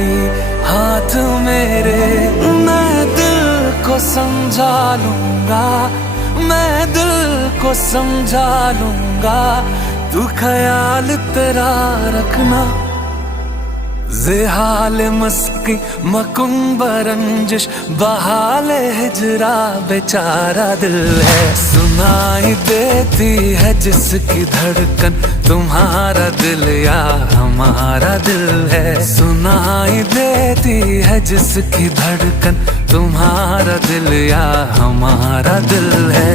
आई हाथ मेरे। मैं दिल को समझा लूंगा, मैं दिल को समझा लूंगा, तू ख्याल तेरा रखना। ज़ेहाल मस्की मकुंब रंजिश बहाल हिजरा बेचारा दिल है। सुनाई देती है जिसकी धड़कन तुम्हारा दिल या हमारा दिल है। सुनाई देती है जिसकी धड़कन तुम्हारा दिल या हमारा दिल है।